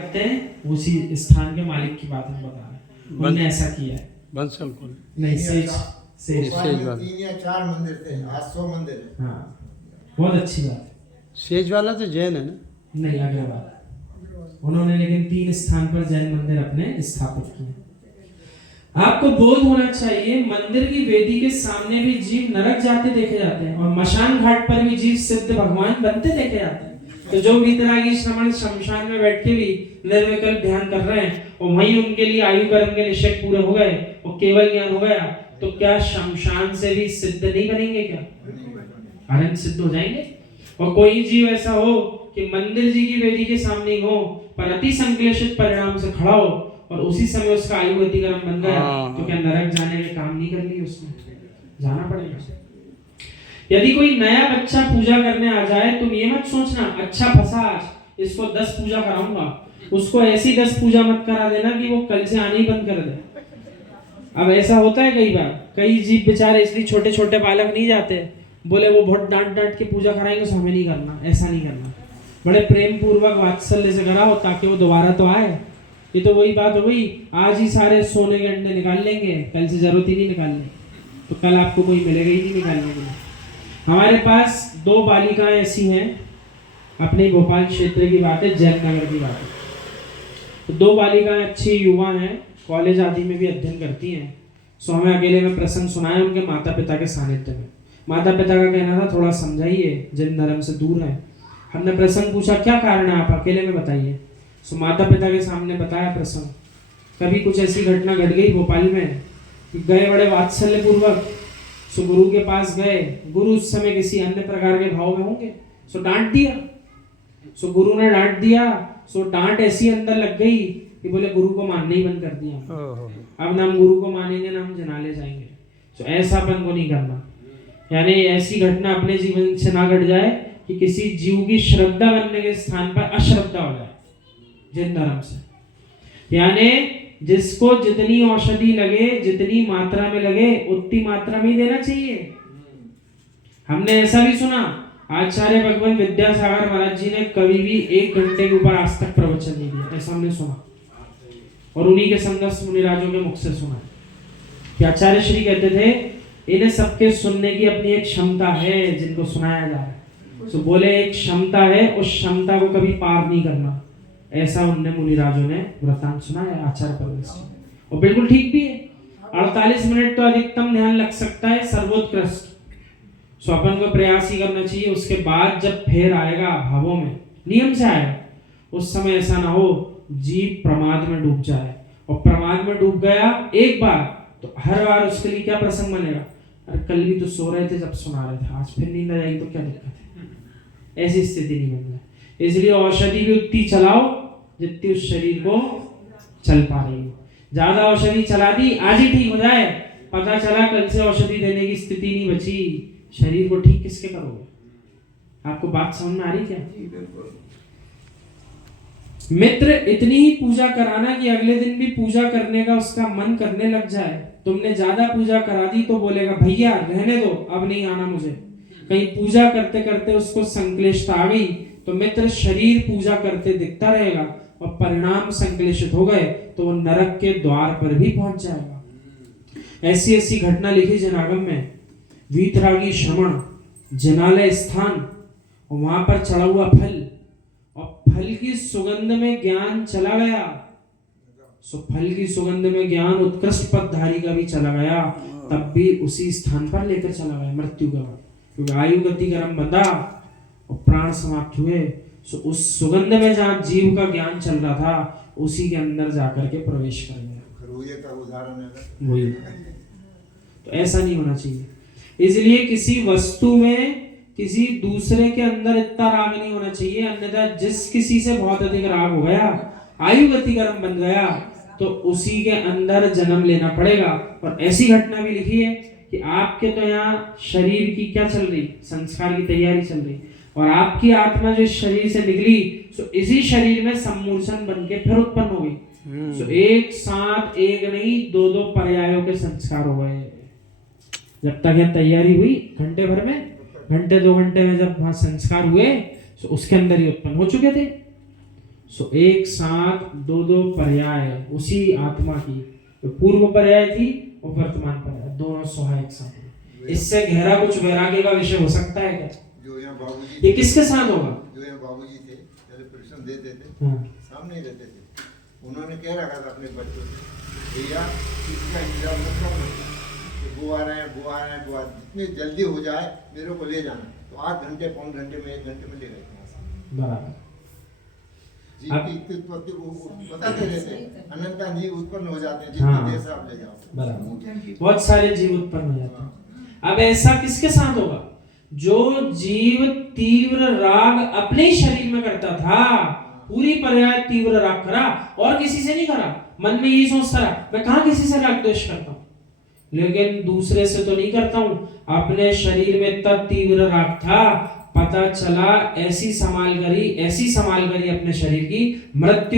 करते हैं उसी स्थान के मालिक की बात हम बता रहे हैं। उन्होंने ऐसा किया है। बंसल कुल नहीं, सेज सेज वाला। 3 या 4 मंदिर थे, आज 100 मंदिर है। हाँ, बहुत अच्छी बात है। सेज वाला तो जैन है ना? नहीं, अग्रवाल। उन्होंने लेकिन 3 स्थान पर जैन मंदिर अपने स्थापित किए। आपको बोध होना चाहिए, मंदिर की वेदी के सामने भी जीव नरक जाते देखे जाते हैं और मशान घाट पर भी जीव सिद्ध भगवान बनते देखे जाते हैं। तो जो वीतरागी श्रमण शमशान में बैठ के भी निर्विकल्प ध्यान कर रहे हैं और वहीं उनके लिए आयु कर्म के निश्चय पूरे हो गए और केवल ज्ञान हो गया, तो क्या शमशान से भी सिद्ध नहीं बनेंगे? क्या अनंत सिद्ध हो जाएंगे? और कोई जीव ऐसा हो कि मंदिर जी की वेदी के सामने ही हो पर अति संक्लेशित परिणाम से खड़ा हो और उसी समय उसका आयु गति कर्म बन गया, तो क्या नरक जाने में काम नहीं कर ली? उसने जाना पड़ेगा। यदि कोई नया बच्चा पूजा करने आ जाए, तुम ये मत सोचना अच्छा फंसा आज इसको 10 पूजा कराऊंगा, उसको ऐसी 10 पूजा मत करा देना कि वो कल से आने ही बंद कर दे। अब ऐसा होता है कई बार, कई जीव बेचारे इसलिए छोटे छोटे बालक नहीं जाते, बोले वो बहुत डांट डांट के पूजा कराएंगे तो हमें नहीं करना। ऐसा नहीं करना, बड़े प्रेम पूर्वक वात्सल्य से कराओ ताकि वो दोबारा तो आए। ये तो वही बात हो गई, आज ही सारे सोने के अंडे निकाल लेंगे, कल से जरूरत ही नहीं निकालने, तो कल आपको कोई मिलेगा ही नहीं निकालने के लिए। हमारे पास 2 बालिकाएं ऐसी हैं, अपने भोपाल क्षेत्र की बात है, जैन नगर की बात है। 2 बालिकाएं अच्छी युवा हैं, कॉलेज आदि में भी अध्ययन करती हैं। सो हमें अकेले में प्रसंग सुनाए उनके माता पिता के सानिध्य में। माता पिता का कहना था थोड़ा समझाइए, जिन धर्म से दूर है। हमने प्रसंग पूछा क्या कारण है, आप अकेले में बताइए। सो माता पिता के सामने बताया प्रसंग, कभी कुछ ऐसी घटना घट गई भोपाल में, गए बड़े वात्सल्य पूर्वक, सो गुरु के पास गए, गुरु उस समय किसी अन्य प्रकार के भाव में होंगे, सो डांट दिया। सो गुरु ने डांट दिया, सो डांट ऐसी अंदर लग गई कि बोले गुरु को मानना ही बंद कर दिया। अब ना हम गुरु को मानेंगे ना हम जनाले जाएंगे। सो ऐसा अपन को नहीं करना, यानी ऐसी घटना अपने जीवन से ना घट जाए कि किसी जीव की श्रद्धा बनने के स्थान पर अश्रद्धा हो जाए जिन धर्म से। यानी जिसको जितनी औषधि लगे, जितनी मात्रा में लगे, उतनी मात्रा में ही देना चाहिए। हमने ऐसा भी सुना, आचार्य भगवान विद्यासागर महाराज जी ने कभी भी 1 घंटे के ऊपर आज तक प्रवचन नहीं दिया, ऐसा हमने सुना। और उन्हीं के संगत मुनिराजों के मुख से सुना कि आचार्य श्री कहते थे इन्हें सबके सुनने की अपनी एक क्षमता है जिनको सुनाया जा रहा है। तो बोले एक क्षमता है, उस क्षमता को कभी पार नहीं करना, ऐसा उनने मुनिराजों ने वृत्तांत सुना है आचार्य परमेश्वर। और बिल्कुल ठीक भी है, 48 मिनट तो अधिकतम ध्यान लग सकता है, सर्वोत्कृष्ट। सो अपन को प्रयास ही करना चाहिए। उसके बाद जब फेर आएगा भावों में, नियम से आएगा, उस समय ऐसा ना हो जीव प्रमाद में डूब जाए। और प्रमाद में डूब गया एक बार तो हर बार उसके लिए क्या प्रसंग बनेगा, अरे कल भी तो सो रहे थे जब सुना रहे थे, आज फिर नींद आ जाएगी तो क्या दिक्कत है। ऐसी स्थिति नहीं बन जाए। इसलिए औषधि भी उतनी चलाओ जितनी उस शरीर को चल पा रही हो। ज्यादा औषधि चला दी, आज ही ठीक हो जाए, पता चला कल से औषधि देने की स्थिति नहीं बची, शरीर को ठीक किसके करोगे? आपको बात समझ में आ रही क्या? मित्र इतनी ही पूजा कराना कि अगले दिन भी पूजा करने का उसका मन करने लग जाए। तुमने ज्यादा पूजा करा दी तो बोलेगा भैया रहने दो, अब नहीं आना मुझे। कहीं पूजा करते करते उसको संक्लेशता आ गई तो मित्र शरीर पूजा करते दिखता रहेगा और परिणाम संक्लेशित हो गए तो वो नरक के द्वार पर भी पहुंच जाएगा। ऐसी ऐसी घटना लिखी जनागम में। वीतरागी श्रमण, जनालय स्थान, और वहां पर चढ़ा हुआ फल, और फल की सुगंध में ज्ञान चला गया। सो फल की सुगंध में ज्ञान उत्कृष्ट पदधारी का भी चला गया, तब भी उसी स्थान पर लेकर चला गया मृत्यु का, क्योंकि आयु गति कर्म बंधा और प्राण समाप्त हुए। सो उस सुगंध में जहाँ जीव का ज्ञान चल रहा था उसी के अंदर जाकर के प्रवेश कर गया। खरबूजे का उदाहरण है वही। तो ऐसा नहीं होना चाहिए। इसलिए किसी वस्तु में किसी दूसरे के अंदर इतना राग नहीं होना चाहिए, अन्यथा जिस किसी से बहुत अधिक राग हो गया, आयु गति कर्म बन गया, तो उसी के अंदर जन्म लेना पड़ेगा। और ऐसी घटना भी लिखी है कि आपके तो यहाँ शरीर की क्या चल रही, संस्कार की तैयारी चल रही, और आपकी आत्मा जो शरीर से निकली सो इसी शरीर में सम्मूर्छन बन के फिर उत्पन्न हो गई। सो एक साथ एक नहीं 2-2 पर्यायों के संस्कार हो गए। जब तक यह तैयारी हुई घंटे भर में, घंटे 2 घंटे में जब वहां संस्कार हुए तो उसके अंदर ही उत्पन्न हो चुके थे। सो एक साथ दो दो पर्याय उसी आत्मा की, तो पूर्व पर्याय थी और वर्तमान पर्याय, दोनों सोहा एक साथ। इससे गहरा कुछ वैराग्य का विषय हो सकता है क्या? जो यहाँ बाबूजी ये किसके साथ होगा? जो यहाँ बाबूजी थे, पहले प्रश्न देते थे, हाँ। सामने ही रहते थे। उन्होंने कह रखा था अपने बच्चों से, भैया इसका इंतजाम मत करना, कि वो आ रहे हैं, वो आ रहे हैं, वो आ रहे हैं, जितनी जल्दी हो जाए मेरे को ले जाना। तो 8 घंटे, पौन घंटे में, 1 घंटे में ले गए यहाँ से। बराबर। जीव की उत्पत्ति बताते रहते, अनंता जीव उत्पन्न हो जाते हैं, हाँ। जितनी देर से आप ले जाओ। बराबर, बहुत सारे जीव उत्पन्न हो जाते हैं। अब ऐसा किसके साथ होगा? जो जीव तीव्र राग अपने शरीर में करता था, पूरी पर्याय तीव्र राग करा और किसी से नहीं करा, मन में यही सोचता रहा मैं कहां किसी से राग द्वेष करता हूं, लेकिन दूसरे से तो नहीं करता हूं। अपने शरीर में तब तीव्र राग था, पता चला ऐसी संभाल करी अपने शरीर की, मृत्यु